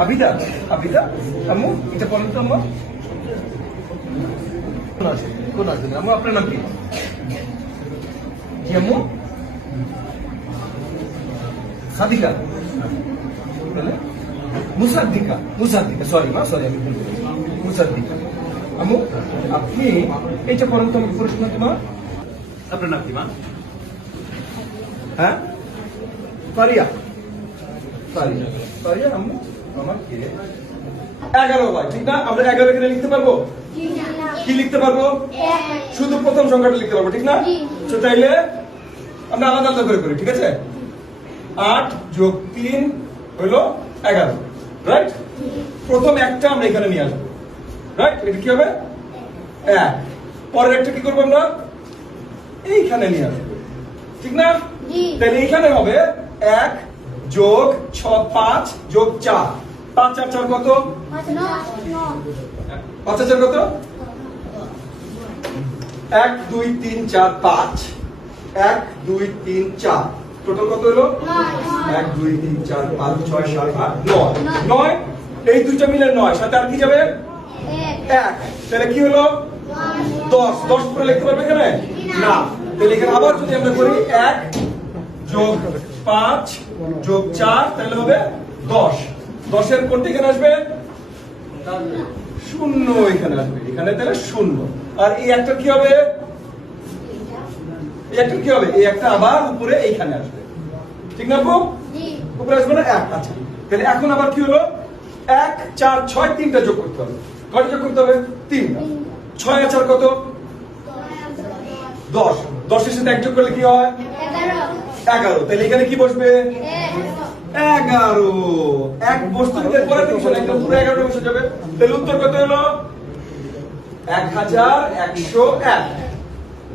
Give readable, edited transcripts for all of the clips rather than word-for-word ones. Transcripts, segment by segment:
আবিদা আবিদা আম্মু এটা বলেন তো আম্মু কোন আসেন আম্মু আপনার নাম কি আম্মু সাদিকা মুসাদ্দিকা মুসাদ্দিকা সরি মা সরি আমি ভুল বলেছি মুসাদ্দিকা আম্মু আপনি এইটা বলেন তো আমাকে প্রশ্ন তোমার আপনার নাম কি মা হ্যাঁ ফারিয়া ফারিয়া ফারিয়া আম্মু আমার কে 11 ভাই ঠিক না আমরা 11 এখানে লিখতে পারবো কি লিখতে পারবো শুধু প্রথম সংখ্যাটা লিখতে পারবো ঠিক না তো তাইলে আমরা আলাদা আলাদা করে করি ঠিক আছে 8 যোগ 3 হলো 11 রাইট প্রথম একটা আমরা এখানে নিয়ে আসবো রাইট এটা কি হবে 1 পরের একটা কি করবো আমরা এইখানে নিয়ে আসবো ঠিক না তাহলে এইখানে হবে 1 যোগ 5 যোগ 4 5 আর 4 কত 5 আর 4 কত 1 2 3 4 5 1 2 3 4 টোটাল কত হলো 1 2 3 4 5 6 7 8 9 9 এই দুইটা মিলে 9 সাথে আর কি যাবে 1 তাহলে কি হলো 10 10 করে লিখতে পারবে এখানে না তাহলে এখানে আবার যদি আমরা করি 1 যোগ 5 যোগ 4 তাহলে হবে 10 10 এর কোনটা এখানে আসবে শূন্য এখানে আসবে এখানে তাহলে শূন্য আর এই একটা কি হবে এই একটা কি হবে এই একটা আবার উপরে এইখানে আসবে ঠিক না আপু উপরে আসবে না 1 আচ্ছা তাহলে এখন আবার কি হলো 1 4 6 তিনটা যোগ করতে হবে কয়টা যোগ করতে হবে 3টা 6 আর 4 কত 10 10 এর সাথে 1 যোগ করলে কি হয় 11 তাহলে এখানে কি বসবে 11 এক বস্তু এর পরে তুমি শুনে একদম পুরো 11টা বসে যাবে তাহলে উত্তর কত হলো 1101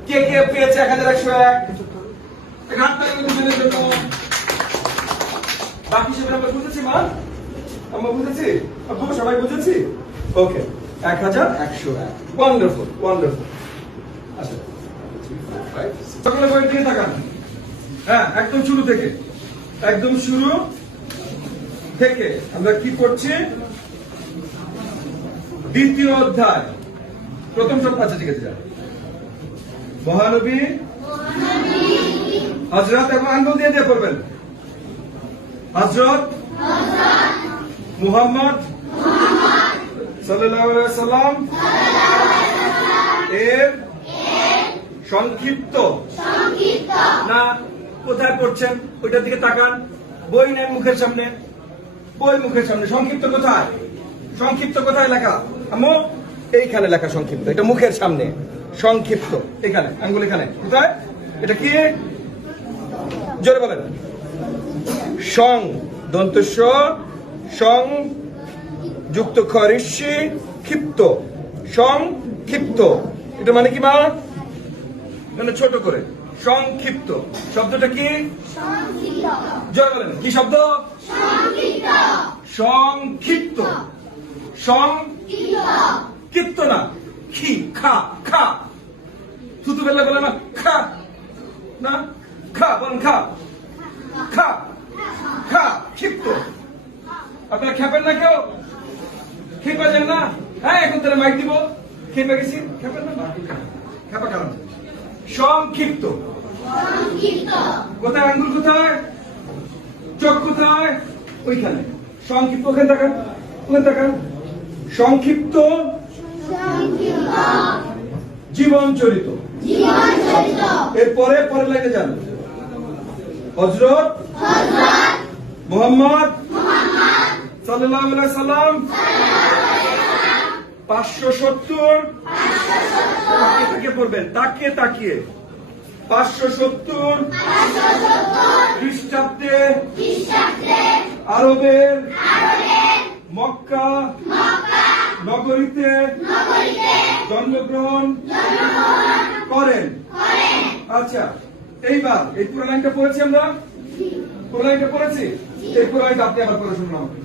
কে কে পেয়েছে 1101 হাত তালি দুজনের জন্য বাকি সবাই আমরা বুঝেছি মা আমরা বুঝেছি আপু সবাই বুঝেছি ওকে 1101 ওয়ান্ডারফুল ওয়ান্ডারফুল আচ্ছা সকলে বইয়ের দিকে তাকান হ্যাঁ একদম শুরু থেকে আমরা কি করছি দ্বিতীয় অধ্যায় প্রথম সপ্তাহ আছে ঠিক আছে মহানবী হযরত এবং আঙ্গুল দিয়ে দিয়ে পড়বেন হযরত মুহাম্মদ সাল্লাল্লাহু আলাইহি সাল্লাম এর সংক্ষিপ্ত না কোথায় পড়ছেন ওইটার দিকে তাকান বই নেন মুখের সামনে বই মুখের সামনে সংক্ষিপ্ত কোথায় লেখা আম্মু এইখানে লেখা সংক্ষিপ্ত এটা মুখের সামনে সংক্ষিপ্ত এখানে আঙ্গুল এখানে কোথায় এটা কি জোরে বলেন সং দন্ত স সং যুক্ত খ ঋষি ক্ষিপ্ত সংক্ষিপ্ত এটা মানে কি মা মানে ছোট করে সংক্ষিপ্ত শব্দটা কি জয় বলেন কি শব্দ সংক্ষিপ্ত সংক্ষিপ্ত না খি খা খা থুতু বেলা বলে না খা না খা বলেন খা খা খা ক্ষিপ্ত আপনারা খেপেন না কেউ খেপে যান না হ্যাঁ এখন তাহলে মাইক দিব খেপে গেছি খেপেন না খেপা কারণ সংক্ষিপ্ত কোথায় আঙ্গুল কোথায় চোখ কোথায় ওইখানে সংক্ষিপ্ত ওখানে তাকান সংক্ষিপ্ত জীবন চরিত এরপরে পরের লাইনে যান হযরত মুহাম্মদ সাল্লাল্লাহু আলাইহি সাল্লাম 570 তাকিয়ে পড়বেন তাকিয়ে 570 খ্রিস্টাব্দে আরবের মক্কা নগরীতে জন্মগ্রহণ করেন আচ্ছা এইবার এই পুরো লাইনটা পড়েছি আমরা পুরো লাইনটা পড়েছি এই পুরো লাইনটা আপনি আবার পড়ে শুনুন আমাকে